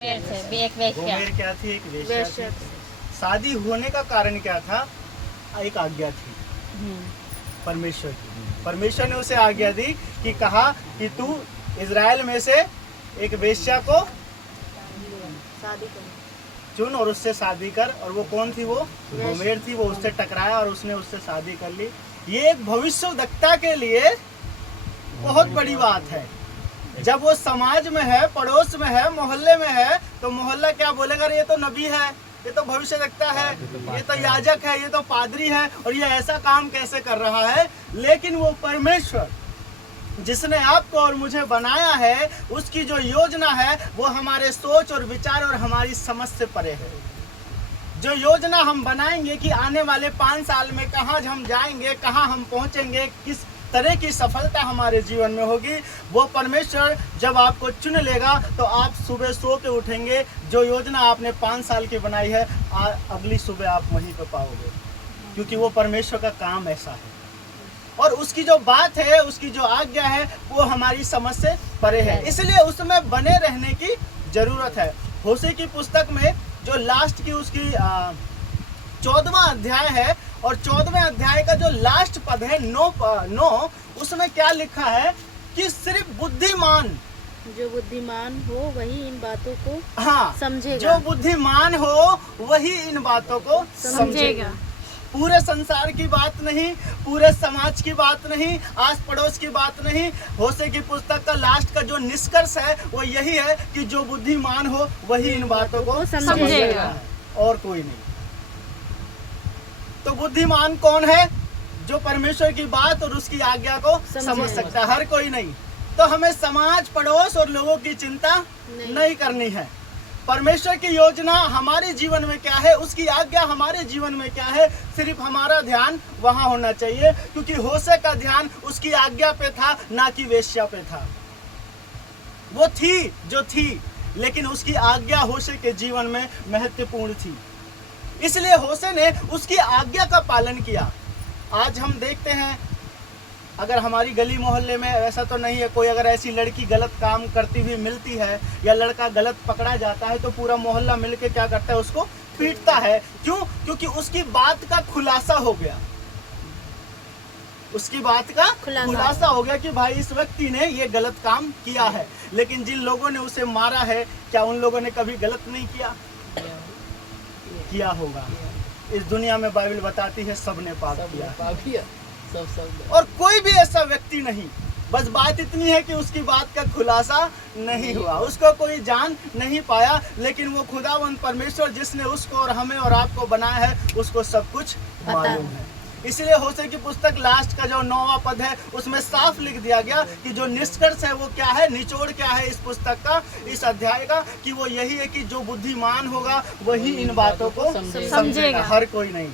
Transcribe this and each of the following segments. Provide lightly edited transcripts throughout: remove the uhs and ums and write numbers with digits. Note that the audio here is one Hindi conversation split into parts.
गोमेर क्या थी? एक वेश्या थी। शादी होने का कारण क्या था? एक आज्ञा थी परमेश्वर की। परमेश्वर ने उसे आज्ञा दी कि कहा कि तू इज़राइल में से एक वेश्या को चुन और उससे शादी कर। और वो कौन थी? वो गोमेर थी। वो उससे टकराया और उसने उससे शादी कर ली। ये एक भविष्यवक्ता के लिए बहुत बड़ी बात है। जब वो समाज में है, पड़ोस में है, मोहल्ले में है, तो मोहल्ला क्या बोलेगा? ये तो नबी है, ये तो भविष्यवक्ता है, ये तो याजक है, ये तो पादरी है, और ये ऐसा काम कैसे कर रहा है? लेकिन वो परमेश्वर जिसने आपको और मुझे बनाया है, उसकी जो योजना है वो हमारे सोच और विचार और हमारी समझ से परे है। जो योजना हम बनाएंगे कि आने वाले 5 साल में कहाँ हम जाएंगे, कहाँ हम पहुँचेंगे, किस तरह की सफलता हमारे जीवन में होगी, वो परमेश्वर जब आपको चुन लेगा तो आप सुबह सो के उठेंगे। जो योजना आपने 5 साल की बनाई है, अगली सुबह आप वहीं पे पाओगे, क्योंकि वो परमेश्वर का काम ऐसा है। और उसकी जो बात है, उसकी जो आज्ञा है, वो हमारी समझ से परे है। इसलिए उसमें बने रहने की जरूरत है। होशे की पुस्तक में जो लास्ट की उसकी 14वां अध्याय है, और 14वें अध्याय का जो लास्ट पद है 9, उसमें क्या लिखा है कि सिर्फ बुद्धिमान, जो बुद्धिमान हो वही इन बातों को समझेगा। जो बुद्धिमान हो वही इन बातों को समझेगा। पूरे संसार की बात नहीं, पूरे समाज की बात नहीं, आस पड़ोस की बात नहीं। होशे की पुस्तक का लास्ट का जो निष्कर्ष है वो यही है कि जो बुद्धिमान हो वही इन बातों को समझेगा, और कोई नहीं। तो बुद्धिमान कौन है? जो परमेश्वर की बात और उसकी आज्ञा को समझ सकता है। हर कोई नहीं। तो हमें समाज, पड़ोस और लोगों की चिंता नहीं करनी है। परमेश्वर की योजना हमारे जीवन में क्या है, उसकी आज्ञा हमारे जीवन में क्या है, सिर्फ हमारा ध्यान वहां होना चाहिए। क्योंकि होशे का ध्यान उसकी आज्ञा पे था, ना कि वेश्या पे था। वो थी जो थी, लेकिन उसकी आज्ञा होशे के जीवन में महत्वपूर्ण थी। इसलिए होशे ने उसकी आज्ञा का पालन किया। आज हम देखते हैं, अगर हमारी गली मोहल्ले में, ऐसा तो नहीं है, कोई अगर ऐसी लड़की गलत काम करती हुई मिलती है या लड़का गलत पकड़ा जाता है, तो पूरा मोहल्ला मिलके क्या करता है? उसको पीटता है। क्यों? क्योंकि उसकी बात का खुलासा हो गया। उसकी बात का खुलासा हो गया कि भाई इस व्यक्ति ने ये गलत काम किया है। लेकिन जिन लोगों ने उसे मारा है, क्या उन लोगों ने कभी गलत नहीं किया? किया होगा। इस दुनिया में बाइबल बताती है सबने पाप किया। और कोई भी ऐसा व्यक्ति नहीं, बस बात इतनी है कि उसकी बात का खुलासा नहीं हुआ, उसको कोई जान नहीं पाया। लेकिन वो खुदावंद परमेश्वर जिसने उसको और हमें और आपको बनाया है, उसको सब कुछ मालूम है। इसलिए होशे की पुस्तक लास्ट का जो 9वां पद है, उसमें साफ लिख दिया गया कि जो निष्कर्ष है वो क्या है, निचोड़ क्या है इस पुस्तक का, इस अध्याय का, कि वो यही है कि जो बुद्धिमान होगा वही इन बातों को समझेगा, हर कोई नहीं।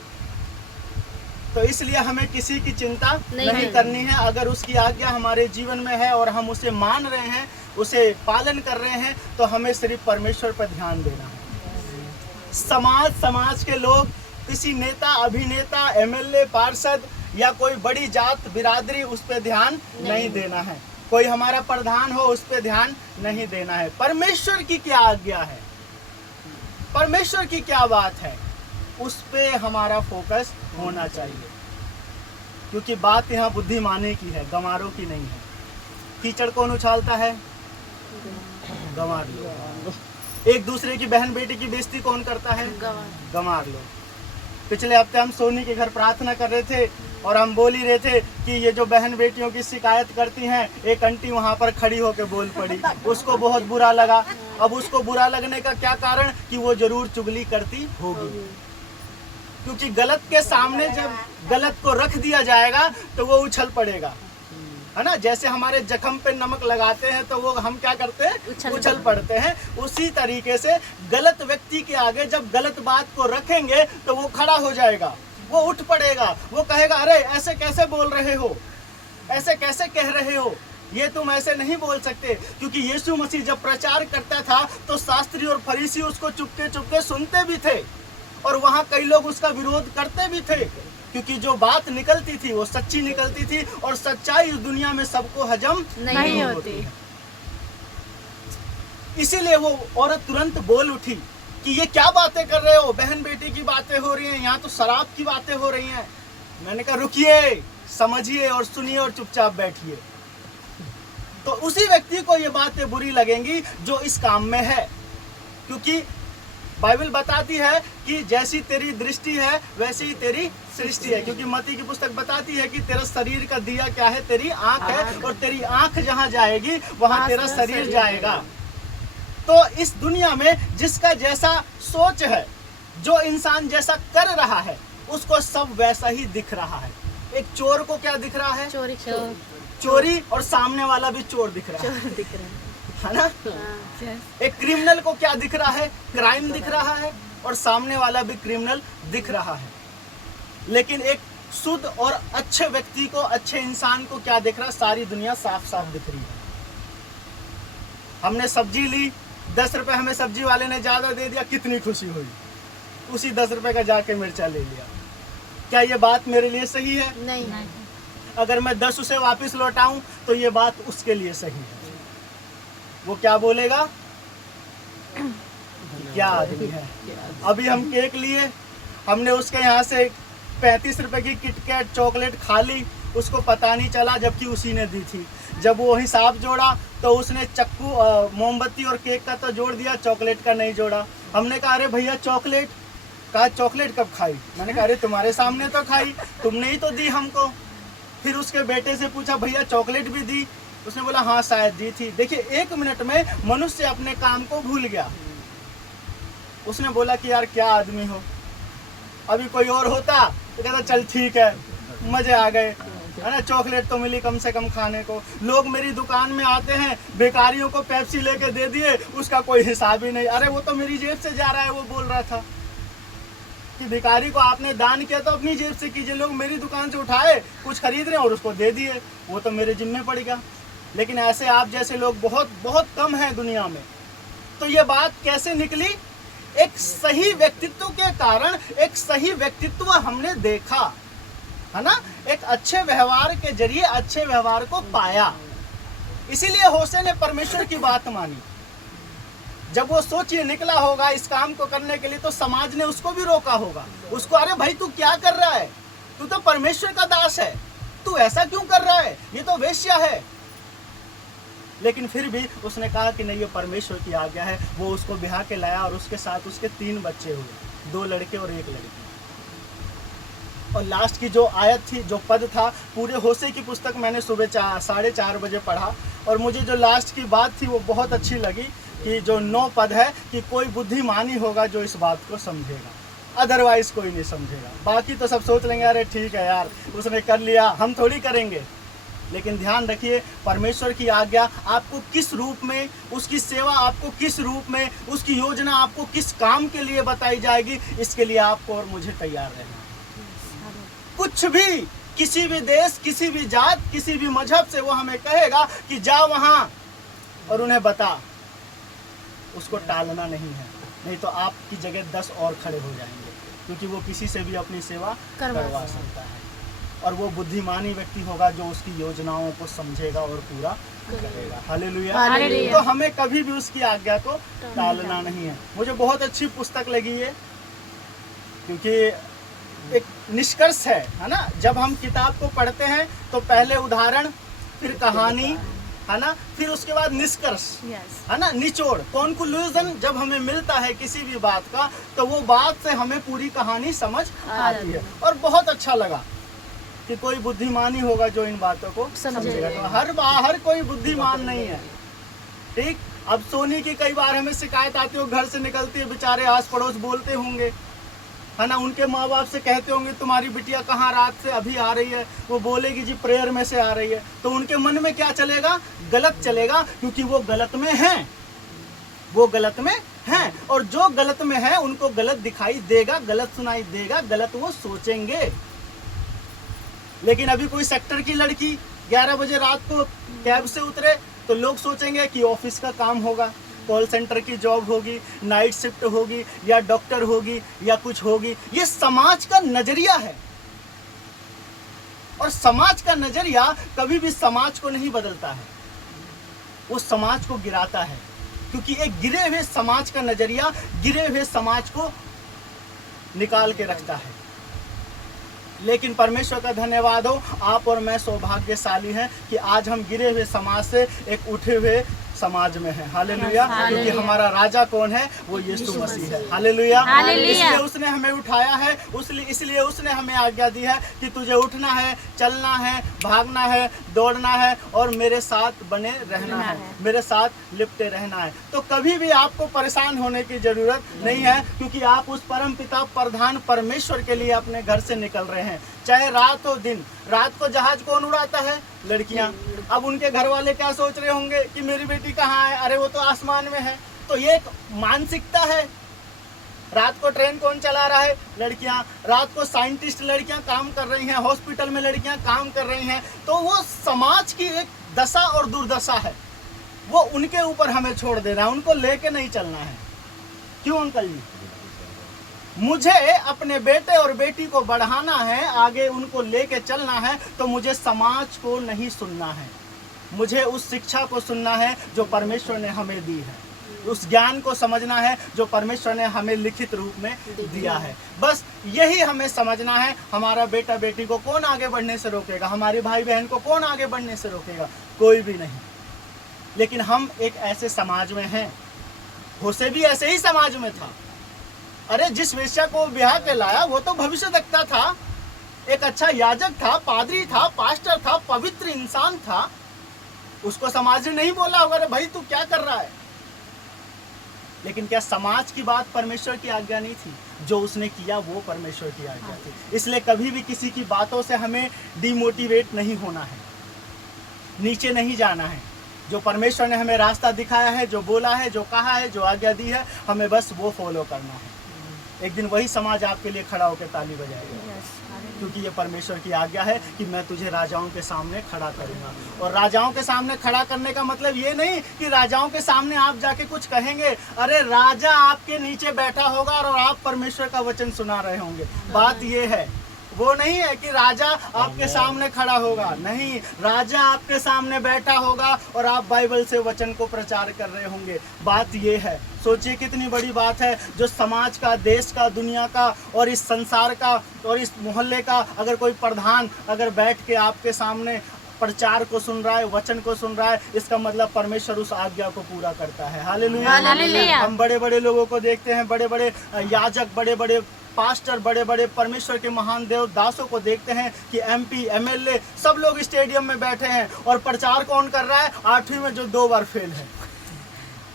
तो इसलिए हमें किसी की चिंता नहीं करनी है। अगर उसकी आज्ञा हमारे जीवन में है और हम उसे मान रहे हैं, उसे पालन कर रहे हैं, तो हमें सिर्फ परमेश्वर पर ध्यान देना है। समाज के लोग, किसी नेता, अभिनेता, एमएलए, पार्षद या कोई बड़ी जात बिरादरी, उस पर ध्यान नहीं देना है। कोई हमारा प्रधान हो, उस पर ध्यान नहीं देना है। परमेश्वर की क्या आज्ञा है, परमेश्वर की क्या बात है, उस पे हमारा फोकस होना चाहिए। क्योंकि बात यहाँ बुद्धिमाने की है, गंवारों की नहीं है। कीचड़ कौन उछालता है? गंवार लोग। एक दूसरे की बहन बेटी की बेइज्जती कौन करता है? गंवार लोग। पिछले हफ्ते हम सोनी के घर प्रार्थना कर रहे थे और हम बोल ही रहे थे कि ये जो बहन बेटियों की शिकायत करती हैं, एक आंटी वहाँ पर खड़ी होकर बोल पड़ी, उसको बहुत बुरा लगा। अब उसको बुरा लगने का क्या कारण? कि वो जरूर चुगली करती होगी। क्योंकि गलत के सामने जब गलत को रख दिया जाएगा तो वो उछल पड़ेगा, है ना। जैसे हमारे जख्म पे नमक लगाते हैं तो वो हम क्या करते हैं? उछल पड़ते हैं। उसी तरीके से गलत व्यक्ति के आगे जब गलत बात को रखेंगे तो वो खड़ा हो जाएगा, वो उठ पड़ेगा, वो कहेगा अरे ऐसे कैसे बोल रहे हो, ऐसे कैसे कह रहे हो, ये तुम ऐसे नहीं बोल सकते। क्योंकि यीशु मसीह जब प्रचार करता था तो शास्त्री और फरीसी उसको चुपके चुपके सुनते भी थे, और वहाँ कई लोग उसका विरोध करते भी थे। क्योंकि जो बात निकलती थी वो सच्ची निकलती थी, और सच्चाई इस दुनिया में सबको हजम नहीं होती। इसीलिए वो औरत तुरंत बोल उठी कि ये क्या बातें कर रहे हो, बहन बेटी की बातें हो रही हैं, यहाँ तो शराब की बातें हो रही हैं। मैंने कहा रुकिए, समझिए और सुनिए और चुपचाप बैठिए। तो उसी व्यक्ति को ये बातें बुरी लगेंगी जो इस काम में है, क्योंकि बाइबल बताती है कि जैसी तेरी दृष्टि है वैसी ही तेरी सृष्टि है। क्योंकि मत्ती की पुस्तक बताती है कि तेरा शरीर का दिया क्या है, तेरी आंख है, और तेरी आंख जहां जाएगी वहां तेरा शरीर जाएगा। तो इस दुनिया में जिसका जैसा सोच है, जो इंसान जैसा कर रहा है, उसको सब वैसा ही दिख रहा है। एक चोर को क्या दिख रहा है? चोरी चोरी, और सामने वाला भी चोर दिख रहा है ना? एक क्रिमिनल को क्या दिख रहा है? क्राइम दिख रहा है, और सामने वाला भी क्रिमिनल दिख रहा है। लेकिन एक शुद्ध और अच्छे व्यक्ति को, अच्छे इंसान को क्या दिख रहा है? सारी दुनिया साफ साफ दिख रही है। हमने सब्जी ली, 10 रुपए हमें सब्जी वाले ने ज्यादा दे दिया, कितनी खुशी हुई। उसी 10 रुपए का जाके मिर्चा ले लिया। क्या ये बात मेरे लिए सही है? नहीं। अगर मैं 10 उसे वापस लौटाऊं तो ये बात उसके लिए सही है। वो क्या बोलेगा? क्या आदमी है। अभी हम केक लिए, हमने उसके यहाँ से 35 रुपए की किटकैट चॉकलेट खा ली, उसको पता नहीं चला, जबकि उसी ने दी थी। जब वो हिसाब जोड़ा तो उसने चक्कू, मोमबत्ती और केक का तो जोड़ दिया, चॉकलेट का नहीं जोड़ा। हमने कहा अरे भैया चॉकलेट, कहा चॉकलेट कब खाई? मैंने कहा अरे तुम्हारे सामने तो खाई, तुमने ही तो दी हमको। फिर उसके बेटे से पूछा भैया चॉकलेट भी दी? उसने बोला हाँ शायद दी थी। देखिए 1 मिनट में मनुष्य अपने काम को भूल गया। उसने बोला कि यार क्या आदमी हो। अभी कोई और होता तो कहता चल ठीक है, मजे आ गए, है ना, चॉकलेट तो मिली कम से कम खाने को। लोग मेरी दुकान में आते हैं, बेकारियों को पेप्सी लेके दे दिए, उसका कोई हिसाब ही नहीं। अरे वो तो मेरी जेब से जा रहा है। वो बोल रहा था कि भिखारी को आपने दान किया तो अपनी जेब से कीजिए। लोग मेरी दुकान से उठाए, कुछ खरीद रहे हैं और उसको दे दिए, वो तो मेरे जिम्मे पड़ गया। लेकिन ऐसे आप जैसे लोग बहुत बहुत कम हैं दुनिया में। तो ये बात कैसे निकली? एक सही व्यक्तित्व के कारण एक सही व्यक्तित्व हमने देखा, है ना, एक अच्छे व्यवहार के जरिए अच्छे व्यवहार को पाया। इसीलिए होशे ने परमेश्वर की बात मानी। जब वो सोचिए निकला होगा इस काम को करने के लिए, तो समाज ने उसको भी रोका होगा। उसको अरे भाई तू क्या कर रहा है, तू तो परमेश्वर का दास है, तू ऐसा क्यों कर रहा है, ये तो वेश्या है। लेकिन फिर भी उसने कहा कि नहीं ये परमेश्वर की आज्ञा है। वो उसको ब्याह के लाया और उसके साथ उसके 3 बच्चे हुए, 2 लड़के और 1 लड़की। और लास्ट की जो आयत थी, जो पद था, पूरे होशे की पुस्तक मैंने सुबह 4:30 बजे पढ़ा, और मुझे जो लास्ट की बात थी वो बहुत अच्छी लगी कि जो 9 पद है कि कोई बुद्धिमानी होगा जो इस बात को समझेगा, अदरवाइज कोई नहीं समझेगा। बाकी तो सब सोच लेंगे अरे ठीक है यार उसने कर लिया, हम थोड़ी करेंगे। लेकिन ध्यान रखिए परमेश्वर की आज्ञा आपको किस रूप में, उसकी सेवा आपको किस रूप में, उसकी योजना आपको किस काम के लिए बताई जाएगी, इसके लिए आपको और मुझे तैयार रहना। कुछ भी, किसी भी देश, किसी भी जात, किसी भी मजहब से वो हमें कहेगा कि जा वहां और उन्हें बता, उसको टालना नहीं है। नहीं तो आपकी जगह 10 और खड़े हो जाएंगे, क्योंकि वो किसी से भी अपनी सेवा करवा सकता है। और वो बुद्धिमानी व्यक्ति होगा जो उसकी योजनाओं को समझेगा और पूरा करेगा। हालेलुया। तो हमें कभी भी उसकी आज्ञा को टालना नहीं है। मुझे बहुत अच्छी पुस्तक लगी है, क्योंकि एक निष्कर्ष है ना। जब हम किताब को पढ़ते हैं तो पहले उदाहरण, फिर कहानी, है ना, फिर उसके बाद निष्कर्ष, है ना, निचोड़, कंक्लूजन जब हमें मिलता है किसी भी बात का, तो वो बात से हमें पूरी कहानी समझ आती है। और बहुत अच्छा लगा कि कोई बुद्धिमानी होगा जो इन बातों को समझेगा। तो हर कोई बुद्धिमान नहीं है, ठीक। अब सोनी की कई बार हमें शिकायत आती है, घर से निकलती है, बेचारे आस पड़ोस बोलते होंगे, है ना, उनके माँ बाप से कहते होंगे तुम्हारी बिटिया कहाँ रात से अभी आ रही है, वो बोलेगी जी प्रेयर में से आ रही है। तो उनके मन में क्या चलेगा? गलत चलेगा, क्योंकि वो गलत में हैं, वो गलत में हैं। और जो गलत में है उनको गलत दिखाई देगा, गलत सुनाई देगा, गलत वो सोचेंगे। लेकिन अभी कोई सेक्टर की लड़की 11 बजे रात को कैब से उतरे तो लोग सोचेंगे कि ऑफिस का काम होगा, कॉल सेंटर की जॉब होगी, नाइट शिफ्ट होगी, या डॉक्टर होगी, या कुछ होगी। ये समाज का नजरिया है, और समाज का नजरिया कभी भी समाज को नहीं बदलता है, वो समाज को गिराता है। क्योंकि एक गिरे हुए समाज का नजरिया गिरे हुए समाज को निकाल के रखता है। लेकिन परमेश्वर का धन्यवाद हो, आप और मैं सौभाग्यशाली हैं कि आज हम गिरे हुए समाज से एक उठे हुए समाज में है। हालेलुया। क्योंकि हमारा राजा कौन है? वो यीशु मसीह है। हालेलुया। इसलिए उसने हमें उठाया है, इसलिए उसने हमें आज्ञा दी है कि तुझे उठना है, चलना है, भागना है, दौड़ना है और मेरे साथ बने रहना है, मेरे साथ लिपटे रहना है। तो कभी भी आपको परेशान होने की जरूरत नहीं है, क्योंकि आप उस परम पिता प्रधान परमेश्वर के लिए अपने घर से निकल रहे हैं। चाहे रात हो दिन, रात को जहाज कौन उड़ाता है? लड़कियां। अब उनके घर वाले क्या सोच रहे होंगे कि मेरी बेटी कहाँ है? अरे वो तो आसमान में है। तो ये एक मानसिकता है। रात को ट्रेन कौन चला रहा है? लड़कियां। रात को साइंटिस्ट लड़कियां काम कर रही हैं, हॉस्पिटल में लड़कियां काम कर रही हैं। तो वो समाज की एक दशा और दुर्दशा है, वो उनके ऊपर हमें छोड़ देना है, उनको लेके नहीं चलना है। क्यों अंकल जी? मुझे अपने बेटे और बेटी को बढ़ाना है, आगे उनको लेके चलना है, तो मुझे समाज को नहीं सुनना है, मुझे उस शिक्षा को सुनना है जो परमेश्वर ने हमें दी है, उस ज्ञान को समझना है जो परमेश्वर ने हमें लिखित रूप में दिया है। बस यही हमें समझना है। हमारा बेटा बेटी को कौन आगे बढ़ने से रोकेगा? हमारी भाई बहन को कौन आगे बढ़ने से रोकेगा? कोई भी नहीं। लेकिन हम एक ऐसे समाज में हैं, होशे भी ऐसे ही समाज में था। अरे जिस वेश्या को ब्याह के लाया वो तो भविष्यद्वक्ता था, एक अच्छा याजक था, पादरी था, पास्टर था, पवित्र इंसान था। उसको समाज ने नहीं बोला होगा अरे भाई तू क्या कर रहा है। लेकिन क्या समाज की बात परमेश्वर की आज्ञा नहीं थी? जो उसने किया वो परमेश्वर की आज्ञा थी। इसलिए कभी भी किसी की बातों से हमें डिमोटिवेट नहीं होना है, नीचे नहीं जाना है। जो परमेश्वर ने हमें रास्ता दिखाया है, जो बोला है, जो कहा है, जो आज्ञा दी है, हमें बस वो फॉलो करना है। एक दिन वही समाज आपके लिए खड़ा होकर ताली बजाएगा, क्योंकि ये परमेश्वर की आज्ञा है कि मैं तुझे राजाओं के सामने खड़ा करूंगा। और राजाओं के सामने खड़ा करने का मतलब ये नहीं कि राजाओं के सामने आप जाके कुछ कहेंगे। अरे राजा आपके नीचे बैठा होगा और आप परमेश्वर का वचन सुना रहे होंगे। बात ये है, वो नहीं है कि राजा आपके सामने खड़ा होगा, नहीं, राजा आपके सामने बैठा होगा और आप बाइबल से वचन को प्रचार कर रहे होंगे। बात ये है, सोचिए कितनी बड़ी बात है जो समाज का, देश का, दुनिया का और इस संसार का और इस मोहल्ले का अगर कोई प्रधान अगर बैठ के आपके सामने प्रचार को सुन रहा है, वचन को सुन रहा है, इसका मतलब परमेश्वर उस आज्ञा को पूरा करता है। हालेलुया। हम बड़े बड़े लोगों को देखते हैं, बड़े बड़े याजक, बड़े बड़े पास्टर, बड़े बड़े परमेश्वर के महान देव दासों को देखते हैं कि एमपी, एमएलए सब लोग स्टेडियम में बैठे हैं और प्रचार कौन कर रहा है? 8वीं में जो 2 बार फेल है।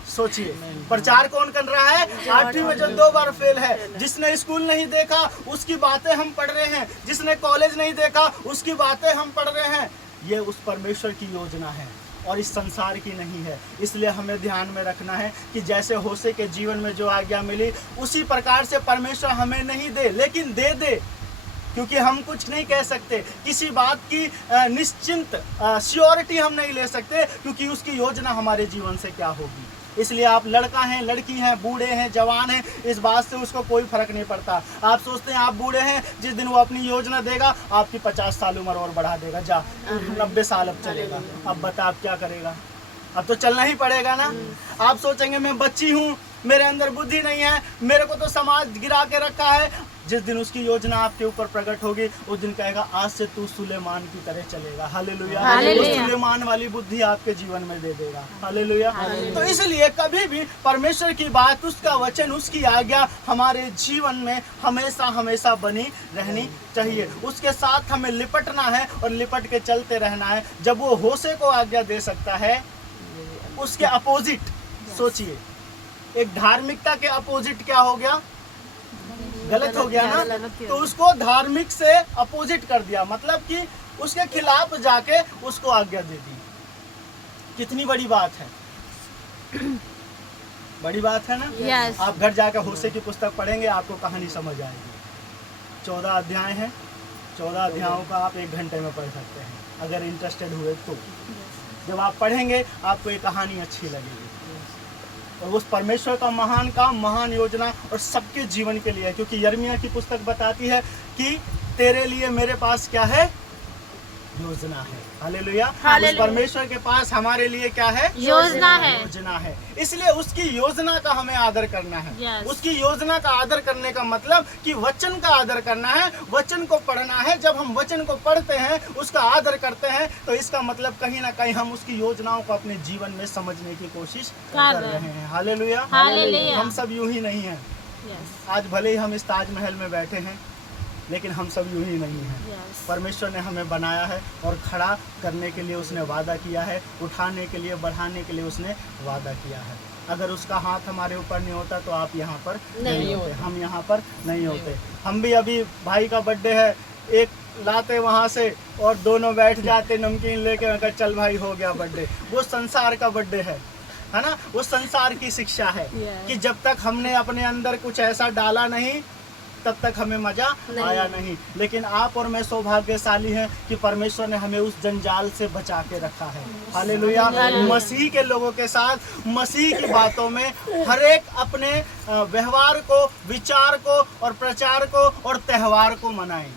सोचिए, प्रचार कौन कर रहा है? 8वीं में जो 2 बार फेल है। जिसने स्कूल नहीं देखा उसकी बातें हम पढ़ रहे हैं, जिसने कॉलेज नहीं देखा उसकी बातें हम पढ़ रहे हैं। ये उस परमेश्वर की योजना है और इस संसार की नहीं है। इसलिए हमें ध्यान में रखना है कि जैसे होशे के जीवन में जो आज्ञा मिली उसी प्रकार से परमेश्वर हमें नहीं दे, लेकिन दे दे, क्योंकि हम कुछ नहीं कह सकते, किसी बात की निश्चिंत श्योरिटी हम नहीं ले सकते, क्योंकि उसकी योजना हमारे जीवन से क्या होगी। इसलिए आप लड़का हैं, लड़की हैं, बूढ़े हैं, जवान हैं, इस बात से उसको कोई फर्क नहीं पड़ता। आप सोचते हैं आप बूढ़े हैं, जिस दिन वो अपनी योजना देगा आपकी 50 साल उम्र और बढ़ा देगा, जा 90 साल अब चलेगा। अब बता आप क्या करेगा? अब तो चलना ही पड़ेगा ना। आप सोचेंगे मैं बच्ची हूँ, मेरे अंदर बुद्धि नहीं है, मेरे को तो समाज गिरा के रखा है। जिस दिन उसकी योजना आपके ऊपर प्रकट होगी उस दिन कहेगा आज से तू सुलेमान की तरह चलेगा। हालेलुया। उस सुलेमान वाली बुद्धि आपके जीवन में दे देगा। हालेलुया। तो इसलिए कभी भी परमेश्वर की बात, उसका वचन, उसकी आज्ञा हमारे जीवन में हमेशा हमेशा बनी रहनी चाहिए। उसके साथ हमें लिपटना है और लिपट के चलते रहना है। जब वो होशे को आज्ञा दे सकता है, उसके अपोजिट सोचिए, एक धार्मिकता के अपोजिट क्या हो गया? गलत हो गया ना। तो उसको धार्मिक से अपोजिट कर दिया, मतलब कि उसके खिलाफ जाके उसको आज्ञा दे दी। कितनी बड़ी बात है, बड़ी बात है ना। yes. आप घर जाकर होशे की पुस्तक पढ़ेंगे, आपको कहानी समझ आएगी। 14 अध्याय हैं, 14 अध्यायों का आप 1 घंटे में पढ़ सकते हैं अगर इंटरेस्टेड हुए तो। जब आप पढ़ेंगे आपको ये कहानी अच्छी लगेगी। और उस परमेश्वर का महान काम, महान योजना और सबके जीवन के लिए है, क्योंकि यिर्मयाह की पुस्तक बताती है कि तेरे लिए मेरे पास क्या है? योजना है। हालेलुया। हालेलुया। उस परमेश्वर के पास हमारे लिए क्या है? योजना है। योजना है। इसलिए उसकी योजना का हमें आदर करना है। Yes. उसकी योजना का आदर करने का मतलब कि वचन का आदर करना है, वचन को पढ़ना है। जब हम वचन को पढ़ते हैं, उसका आदर करते हैं, तो इसका मतलब कहीं ना कहीं हम उसकी योजनाओं को अपने जीवन में समझने की कोशिश कर रहे हैं। हालेलुया। हालेलुया। हम सब यूं ही नहीं हैं। यस आज भले ही हम इस ताजमहल में बैठे हैं, लेकिन हम सब यूं ही नहीं हैं। यस परमेश्वर ने हमें बनाया है और खड़ा करने के लिए उसने वादा किया है, उठाने के लिए, बढ़ाने के लिए उसने वादा किया है। अगर उसका हाथ हमारे ऊपर नहीं होता तो आप यहाँ पर नहीं होते, हम यहाँ पर नहीं होते। हम भी अभी भाई का बर्थडे है, एक लाते वहाँ से और दोनों बैठ जाते नमकीन लेके, अगर चल भाई हो गया बर्थडे। वो संसार का बर्थडे है ना। वो संसार की शिक्षा है कि जब तक हमने अपने अंदर कुछ ऐसा डाला नहीं, तब तक हमें मजा आया नहीं। लेकिन आप और मैं सौभाग्यशाली हैं कि परमेश्वर ने हमें उस जंजाल से बचा के रखा है। हालेलुया। मसीह के लोगों के साथ, मसीह की बातों में हर एक अपने व्यवहार को, विचार को और प्रचार को और त्यौहार को मनाएं।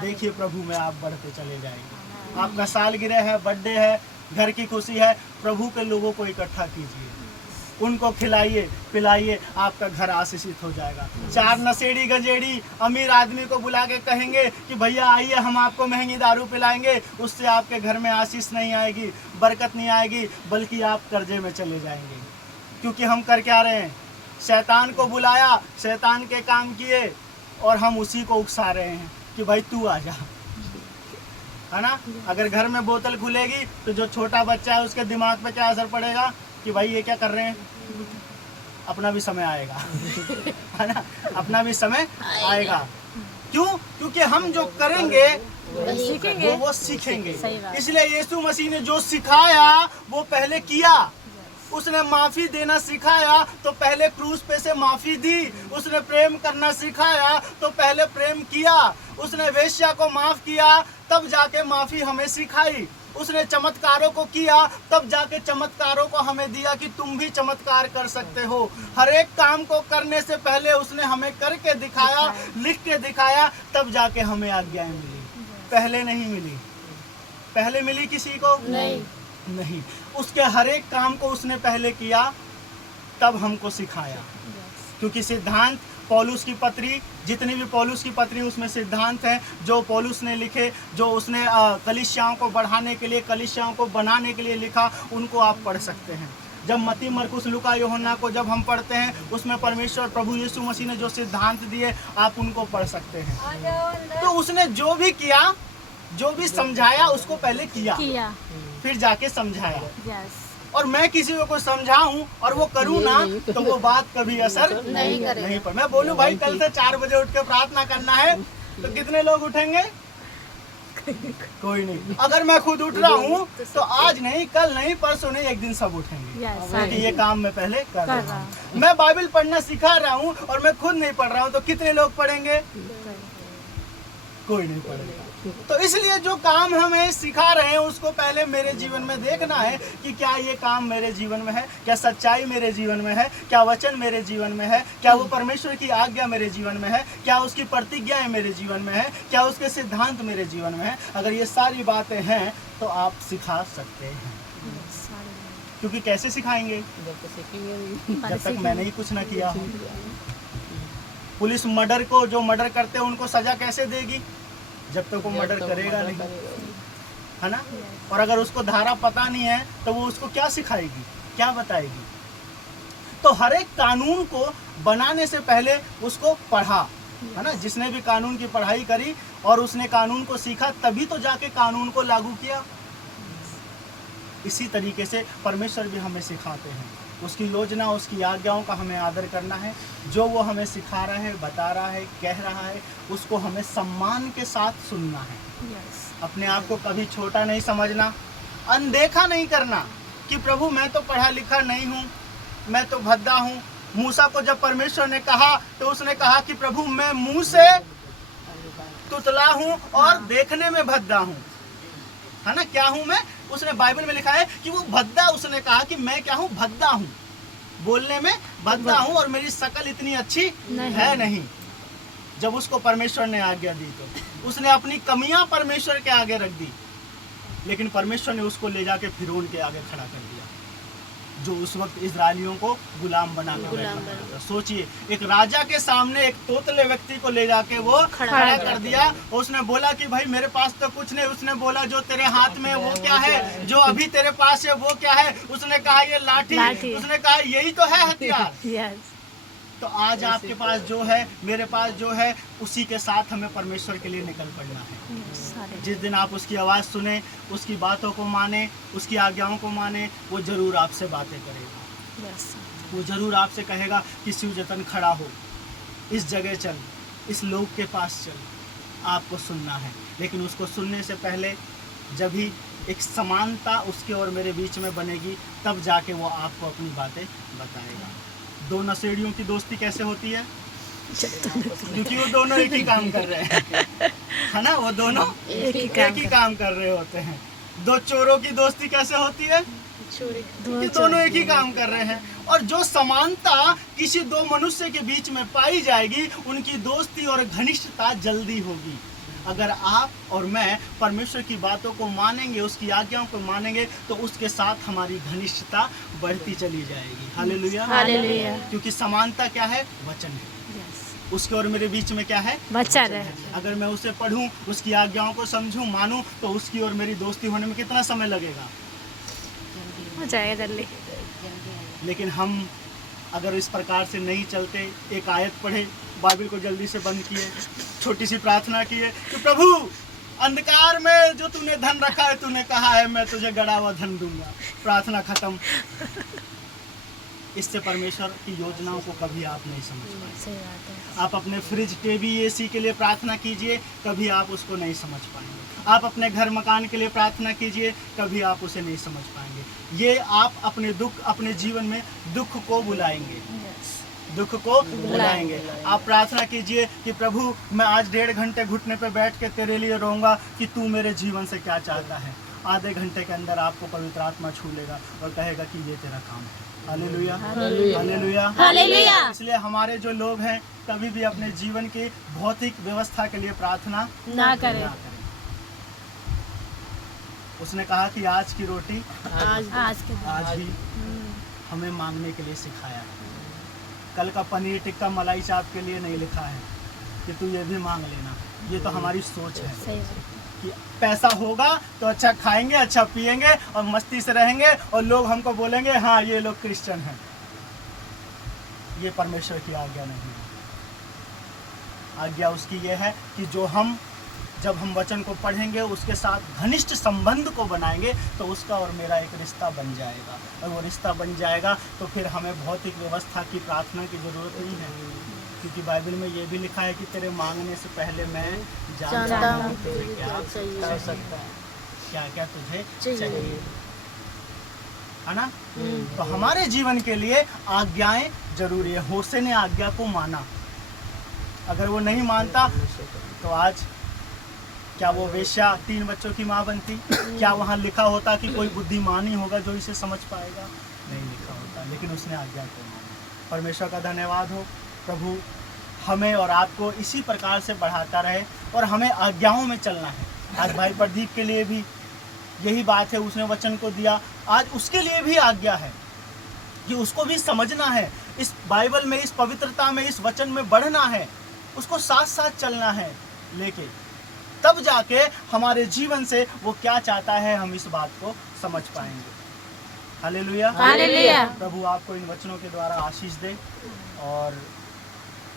देखिए प्रभु में आप बढ़ते चले जाएंगे। आपका सालगिरह है, बर्थडे है, घर की खुशी है, प्रभु के लोगों को इकट्ठा कीजिए, उनको खिलाइए पिलाइए, आपका घर आशीषित हो जाएगा। चार नशेड़ी गजेड़ी अमीर आदमी को बुला के कहेंगे कि भैया आइए हम आपको महंगी दारू पिलाएंगे, उससे आपके घर में आशीष नहीं आएगी, बरकत नहीं आएगी, बल्कि आप कर्जे में चले जाएंगे। क्योंकि हम कर क्या रहे हैं? शैतान को बुलाया, शैतान के काम किए और हम उसी को उकसा रहे हैं कि भाई तू आ जा, है ना। अगर घर में बोतल खुलेगी तो जो छोटा बच्चा है उसके दिमाग पे क्या असर पड़ेगा कि भाई ये क्या कर रहे हैं, अपना भी समय आएगा, है ना, अपना भी समय आएगा। क्यों? क्योंकि हम जो करेंगे वो सीखेंगे। इसलिए यीशु मसीह ने जो सिखाया वो पहले किया। उसने माफी देना सिखाया तो पहले क्रूस पे से माफी दी। उसने प्रेम करना सिखाया तो पहले प्रेम किया। उसने वेश्या को माफ किया तब जाके माफी हमें सिखाई। उसने चमत्कारों को किया तब जाके चमत्कारों को हमें दिया कि तुम भी चमत्कार कर सकते हो। हर एक काम को करने से पहले उसने हमें करके दिखाया, लिख के दिखाया, तब जाके हमें आज्ञाएं मिली। पहले नहीं मिली। पहले मिली किसी को? नहीं। उसके हर एक काम को उसने पहले किया तब हमको सिखाया। क्योंकि सिद्धांत पौलुस की पत्री, जितनी भी पौलुस की पत्री उसमें सिद्धांत हैं जो पौलुस ने लिखे, जो उसने कलीसियाओं को बढ़ाने के लिए, कलीसियाओं को बनाने के लिए लिखा, उनको आप पढ़ सकते हैं। जब मत्ती, मरकुस, लूका, यूहन्ना को जब हम पढ़ते हैं, उसमें परमेश्वर प्रभु यीशु मसीह ने जो सिद्धांत दिए आप उनको पढ़ सकते हैं। तो उसने जो भी किया, जो भी समझाया, उसको पहले किया, फिर जाके समझाया। और मैं किसी को समझाऊं और वो करूं ना, तो वो बात कभी असर नहीं पर। मैं बोलूं भाई कल से 4 बजे उठ के प्रार्थना करना है, तो कितने लोग उठेंगे? कोई नहीं। अगर मैं खुद उठ रहा हूँ तो आज नहीं, कल नहीं, परसों नहीं, एक दिन सब उठेंगे, क्योंकि ये काम मैं पहले कर रहा हूँ। मैं बाइबल पढ़ना सिखा रहा हूँ और मैं खुद नहीं पढ़ रहा हूँ, तो कितने लोग पढ़ेंगे? कोई नहीं पढ़ेगा। तो इसलिए जो काम हमें सिखा रहे हैं उसको पहले मेरे जीवन में देखना है कि क्या ये काम मेरे जीवन में है, क्या सच्चाई मेरे जीवन में है, क्या वचन मेरे जीवन में है, क्या वो परमेश्वर की आज्ञा मेरे जीवन में है, क्या उसकी प्रतिज्ञाएं मेरे जीवन में है, क्या उसके सिद्धांत मेरे जीवन में है। अगर ये सारी बातें हैं तो आप सिखा सकते हैं। क्योंकि कैसे सिखाएंगे? जब तक मैंने ही कुछ ना किया हो। पुलिस मर्डर को, जो मर्डर करते हैं उनको सजा कैसे देगी? जब तक वो मर्डर करेगा नहीं, है ना। और अगर उसको धारा पता नहीं है तो वो उसको क्या सिखाएगी, क्या बताएगी? तो हर एक कानून को बनाने से पहले उसको पढ़ा, है ना। जिसने भी कानून की पढ़ाई करी और उसने कानून को सीखा, तभी तो जाके कानून को लागू किया। इसी तरीके से परमेश्वर भी हमें सिखाते हैं। उसकी योजना, उसकी आज्ञाओं का हमें आदर करना है। जो वो हमें सिखा रहा है, बता रहा है, कह रहा है, उसको हमें सम्मान के साथ सुनना है। अपने आप को कभी छोटा नहीं समझना, अनदेखा नहीं करना कि प्रभु मैं तो पढ़ा लिखा नहीं हूँ, मैं तो भद्दा हूँ। मूसा को जब परमेश्वर ने कहा तो उसने कहा कि प्रभु मैं मुंह से तुतला हूँ और देखने में भद्दा हूँ, है ना। क्या हूँ मैं? उसने बाइबल में लिखा है कि वो भद्दा, उसने कहा कि मैं क्या हूँ? भद्दा हूँ, बोलने में भद्दा हूँ और मेरी शकल इतनी अच्छी है नहीं। जब उसको परमेश्वर ने आज्ञा दी तो उसने अपनी कमियां परमेश्वर के आगे रख दी लेकिन परमेश्वर ने उसको ले जाके फिरौन के आगे खड़ा कर दिया, जो उस वक्त इजरायलियों को गुलाम बना के बैठा था। सोचिए, एक राजा के सामने एक तोतले व्यक्ति को ले जाके वो खड़ा कर दिया। उसने बोला कि भाई मेरे पास तो कुछ नहीं। उसने बोला जो तेरे हाथ में वो क्या है, जो अभी तेरे पास है वो क्या है? उसने कहा ये लाठी। उसने कहा यही तो है हथियार। तो आज आपके पास जो है, मेरे पास जो है, उसी के साथ हमें परमेश्वर के लिए निकल पड़ना है। जिस दिन आप उसकी आवाज़ सुने, उसकी बातों को माने, उसकी आज्ञाओं को माने, वो जरूर आपसे बातें करेगा। वो जरूर आपसे कहेगा कि शिवजतन खड़ा हो, इस जगह चल, इस लोग के पास चल। आपको सुनना है, लेकिन उसको सुनने से पहले जब भी एक समानता उसके और मेरे बीच में बनेगी, तब जाके वो आपको अपनी बातें बताएगा। दो नशेड़ियों की दोस्ती कैसे होती है? क्योंकि वो दोनों एक ही काम कर रहे हैं, है ना? वो दोनों एक ही काम कर रहे होते हैं। दो चोरों की दोस्ती कैसे होती है? क्योंकि दोनों एक ही काम कर रहे हैं। और जो समानता किसी दो मनुष्य के बीच में पाई जाएगी, उनकी दोस्ती और घनिष्ठता जल्दी होगी। अगर आप और मैं परमेश्वर की बातों को मानेंगे, उसकी आज्ञाओं को मानेंगे, तो उसके साथ हमारी घनिष्ठता बढ़ती चली जाएगी। Hallelujah, hallelujah. क्योंकि समानता क्या है? वचन है। उसके और मेरे बीच में क्या है? वचन है। अगर मैं उसे पढ़ूं, उसकी आज्ञाओं को समझूं, मानूं, तो उसकी और मेरी दोस्ती होने में कितना समय लगेगा? हो जाएगा जल्दी। लेकिन हम अगर इस प्रकार से नहीं चलते, एक आयत पढ़े, बाइबल को जल्दी से बंद किए, छोटी सी प्रार्थना किए कि प्रभु अंधकार में जो तूने धन रखा है, तूने कहा है मैं तुझे गड़ा हुआ धन दूंगा। प्रार्थना खत्म। इससे परमेश्वर की योजनाओं को कभी आप नहीं समझ पाएंगे। आप अपने फ्रिज, टीवी, एसी के लिए प्रार्थना कीजिए, कभी आप उसको नहीं समझ पाएंगे। आप अपने घर मकान के लिए प्रार्थना कीजिए, कभी आप उसे नहीं समझ पाएंगे। ये आप अपने दुख, अपने जीवन में दुख को बुलाएंगे, दुख को बुलाएंगे। आप प्रार्थना कीजिए कि प्रभु मैं आज 1.5 घंटे घुटने पे बैठ के तेरे लिए रोऊंगा कि तू मेरे जीवन से क्या चाहता है। आधे घंटे के अंदर आपको पवित्र आत्मा छू लेगा और कहेगा कि ये तेरा काम है। Hallelujah, hallelujah, hallelujah. इसलिए हमारे जो लोग हैं, कभी भी अपने जीवन की भौतिक व्यवस्था के लिए प्रार्थना ना करें। उसने कहा कि आज की रोटी आज ही हमें मांगने के लिए सिखाया है। कल का पनीर टिक्का मलाई चाप के लिए नहीं लिखा है कि तू ये भी मांग लेना। ये तो हमारी सोच है कि पैसा होगा तो अच्छा खाएंगे, अच्छा पिएंगे और मस्ती से रहेंगे और लोग हमको बोलेंगे हाँ ये लोग क्रिश्चियन हैं। ये परमेश्वर की आज्ञा नहीं है। आज्ञा उसकी ये है कि जब हम वचन को पढ़ेंगे, उसके साथ घनिष्ठ संबंध को बनाएंगे, तो उसका और मेरा एक रिश्ता बन जाएगा। और वो रिश्ता बन जाएगा तो फिर हमें भौतिक व्यवस्था की प्रार्थना की जरूरत नहीं है, क्योंकि बाइबल में ये भी लिखा है कि तेरे मांगने से पहले मैं जानता हूँ तुझे क्या कर सकता है, क्या क्या तुझे चाहिए, है ना? तो हमारे जीवन के लिए आज्ञाएं जरूरी है। होशे ने आज्ञा को माना। अगर वो नहीं मानता तो आज क्या वो वेश्या 3 बच्चों की माँ बनती? क्या वहाँ लिखा होता कि कोई बुद्धिमान ही होगा जो इसे समझ पाएगा? नहीं लिखा होता, लेकिन उसने आज्ञा को माना। परमेश्वर का धन्यवाद हो। प्रभु हमें और आपको इसी प्रकार से बढ़ाता रहे और हमें आज्ञाओं में चलना है। आज भाई प्रदीप के लिए भी यही बात है, उसने वचन को दिया, आज उसके लिए भी आज्ञा है कि उसको भी समझना है, इस बाइबल में, इस पवित्रता में, इस वचन में बढ़ना है, उसको साथ साथ चलना है। लेकिन तब जाके हमारे जीवन से वो क्या चाहता है, हम इस बात को समझ पाएंगे। Hallelujah, hallelujah. प्रभु आपको इन वचनों के द्वारा आशीष दे और